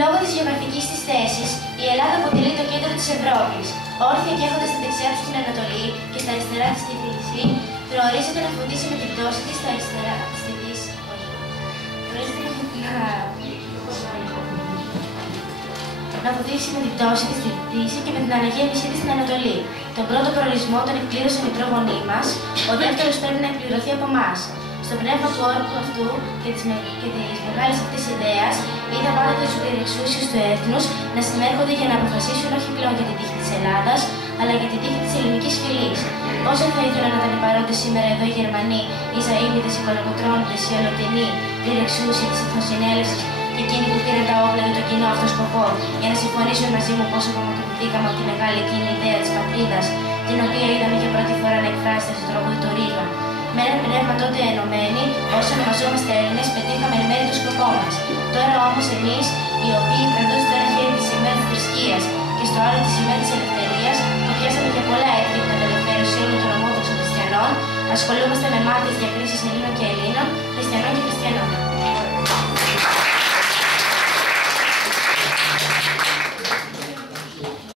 Λόγω της γεωγραφικής της θέσης, η Ελλάδα αποτελεί το κέντρο της Ευρώπης. Όρθια και έχοντας στα δεξιά της την Ανατολή και στα αριστερά της τη Δύση, προορίζεται να φωτίσει με την πτώση της στα αριστερά στη Δύση. Να φωτίσει με την πτώση της στη Δύση και με την αναγέννησή της στην Ανατολή. Τον πρώτο προορισμό τον εκπλήρωσε η προγονή μας, ο δεύτερος πρέπει να εκπληρωθεί από εμάς. Στο πνεύμα του όρκου αυτού και της μεγάλης αυτής ιδέας, είδα πάντοτε τους πληρεξούσιους του έθνους να συνέρχονται για να αποφασίσουν όχι πλέον για την τύχη της Ελλάδας, αλλά για την τύχη της ελληνικής φυλής. Πόσο θα ήθελα να ήταν οι παρόντες σήμερα εδώ οι Γερμανοί, οι Ζαΐμιδες, οι Κολοκοτρώνητες, οι Αλωτινοί, πληρεξούσιοι της Εθνοσυνέλευσης και εκείνοι που πήραν τα όπλα για τον κοινό αυτό σκοπό, για να συμφωνήσουν μαζί μου πόσο απομακρυνθήκαμε από τη μεγάλη εκείνη ιδέα της πατρίδας, την οποία είδαμε για πρώτη φορά να εκφράζεται στο τραγούδι του Ρίγα. Με ένα πνεύμα τότε ενωμένοι, όσο ονομαζόμαστε Έλληνες, πετύχαμε εν μέρει το σκοπό μας. Τώρα όμως εμείς, οι οποίοι κρατούν στο ένα χέρι τη σημαία της θρησκείας και στο άλλο τη σημαία της ελευθερίας, που πιάσαμε για πολλά έτη την απελευθέρωση όλων των ομόδοξων χριστιανών, ασχολούμαστε με μάτιες διακρίσεις Ελλήνων και Ελλήνων, χριστιανών και χριστιανών.